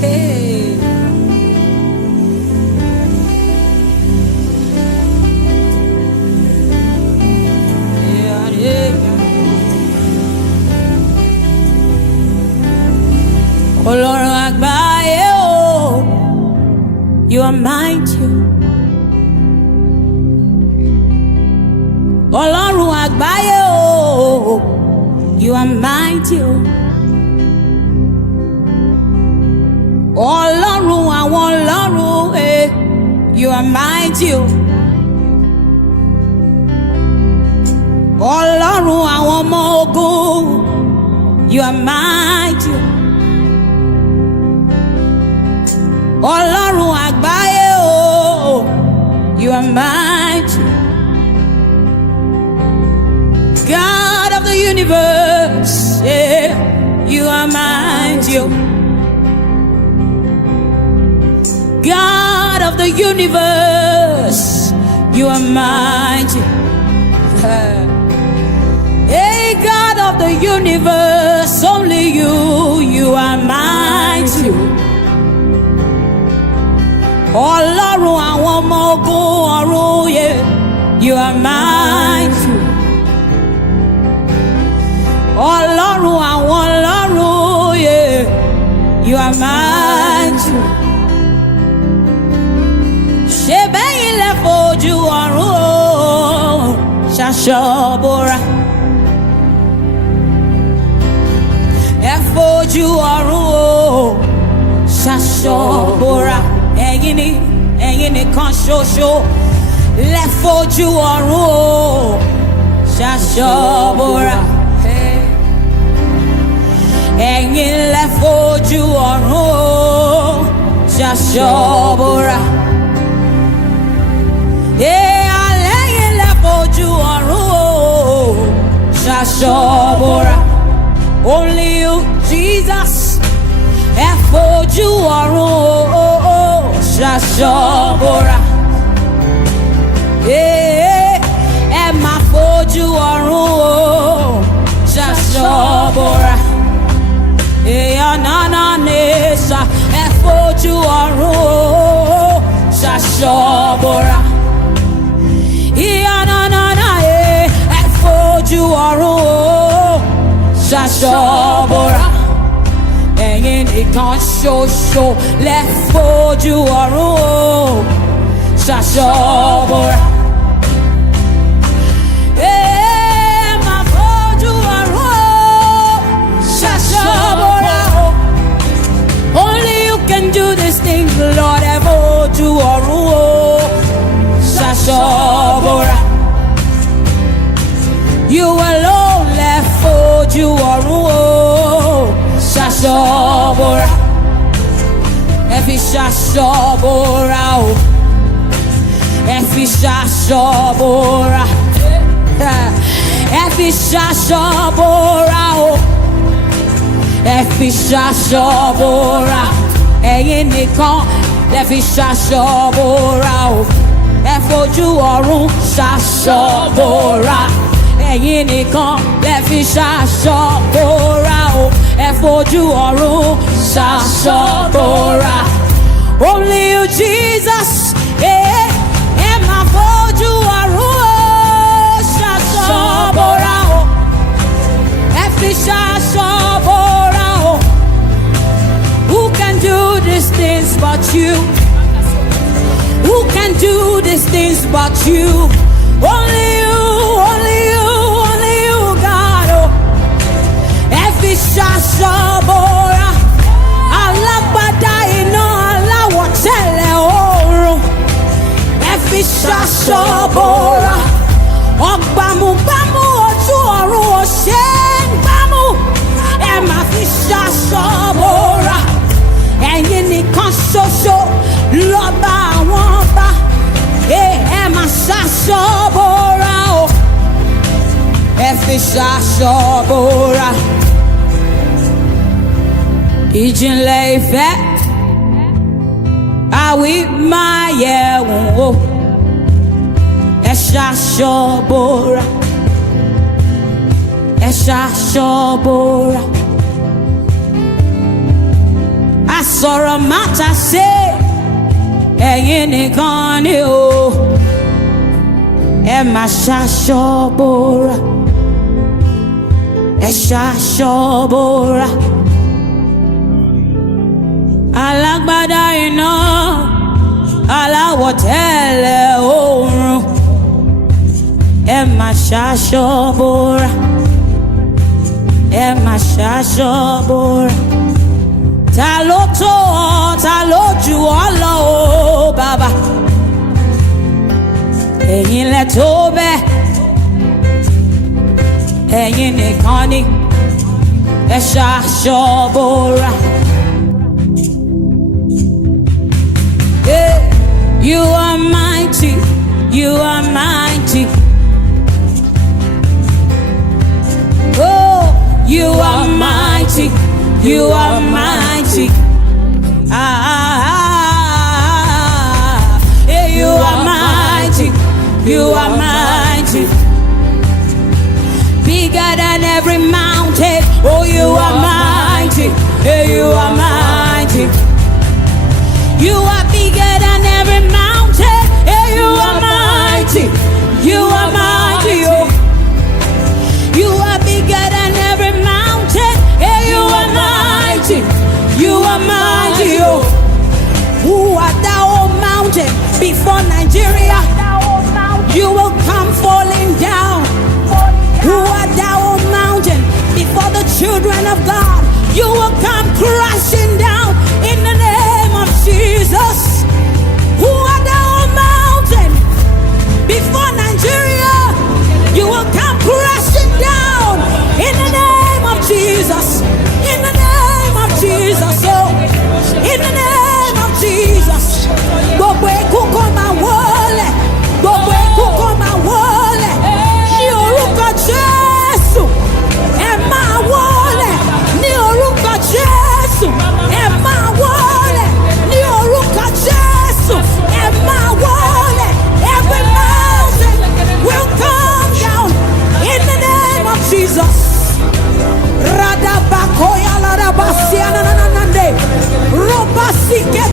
Hey. Yeah, yeah. Ọlọ́run àgbáyé o, you are mighty. Ọlọ́run àgbáyé o, you are mighty. Ọlọ́run àwọn ọlọ́run, you are mighty. Ọlọ́run àwọn ọmọ ogun, you are mighty. Ọlọ́run àgbáyé o, you are mighty. God of the universe, yeah, you are mighty. God of the universe, you are mighty. Hey, God of the universe, only you are mighty. Ọlọ́run àwọn ọmọ ogun ọ̀run, yeah, you are mighty. Ọlọ́run àwọn ọlọ́run, yeah, you are mighty. Ṣé bẹ́yìn lẹ fojú ọ̀run o ṣaṣọ bora? Ẹ fojú ọ̀run o ṣaṣọ bora. Ẹ̀yin nìkan ṣoṣo lẹ fojú ọ̀run o ṣaṣọ bora. Ẹ̀yin lẹ fojú ọ̀run o ṣaṣọ bora. Ẹ̀yin lẹ fojú ọ̀run o ṣaṣọ bora. Only you, Jesus, ẹ fojú ọ̀run o ṣaṣọ bora. Ẹ máa fojú ọ̀run o ṣaṣọ bora. Nesa, ẹ fojú ọ̀run o ṣaṣọ bora. Ẹ fojú ọ̀run o ṣaṣọ bora. Ẹ̀yin nìkan ṣoṣo lẹ fojú ọ̀run o ṣaṣọ bora. Ẹ máa fojú ọ̀run o ṣaṣọ bora. Only you can do these things, Lord. Ẹ fojú ọ̀run o ṣaṣọ bora. You alone lẹ fojú ọ̀run o ṣaṣọ bora. Ẹ fi ṣaṣọ bora o. Ẹ fi ṣaṣọ bora. Ẹ fi ṣaṣọ bora o. Ẹ fi ṣaṣọ bora. Ẹ̀yin nìkan lẹ fi ṣaṣọ bora o. Ẹ fojú ọ̀run ṣaṣọ bora. Ẹ̀yin nìkan lẹ fi ṣaṣọ bora o. Ẹ fojú ọ̀run ṣaṣọ bora. Only you, Jesus, ẹ máa fojú ọ̀run o ṣaṣọ bora o. Ẹ fi ṣaṣọ bora o. Who can do these things but you? Who can do these things but you? Only you, only you, only you, God. Oh, ẹ fi ṣaṣọ bora. Alágbádá iná aláwọ̀ tẹ́lẹ̀ oòrùn. Ẹ fi ṣaṣọ bora. Ọ̀gbàmùgbàmù ojú ọ̀run ò ṣe é gbámú. Ẹ máa fi ṣaṣọ bora. Ẹ̀yin nìkan ṣoṣo lọ́ba àwọn ọba. Ẹ máa ṣaṣọ bora o. Ẹ fi ṣaṣọ bora. Ìjìnlẹ̀ ìfẹ́ àwí máa yẹ̀ wò. Ẹ ṣaṣọ bora. Ẹ ṣaṣọ bora. Asọ̀rọ̀ máta ṣe ẹ̀yin nìkan ni o. Ẹ máa ṣaṣọ bora, ẹ ṣaṣọ bora. Alágbádá iná, aláwọ̀ tẹ́lẹ̀ oòrùn. Ẹ máa ṣaṣọ bora, ẹ máa ṣaṣọ bora. Ta ló tó ọ, ta ló jù ọ lọ o bàbá? Ẹ̀yin lẹ tó bẹ́ẹ̀, ẹ̀yin nìkan ni. Ẹ ṣaṣọ bora. Yeah. You are mighty, you are mighty. Oh, you are mighty, you are mighty. Yeah, you are mighty, you are mighty. Bigger than every mountain. Oh, you are mighty, yeah, you are mighty. You are bigger than every mountain. Yeah, you are mighty, you are mighty. Oh. You are bigger than every mountain. Yeah, you are mighty, you are mighty. Oh. Who art thou, O mountain, before Nigeria? You will come falling down. Who art thou, O mountain, before the children of God? You will come crashing down.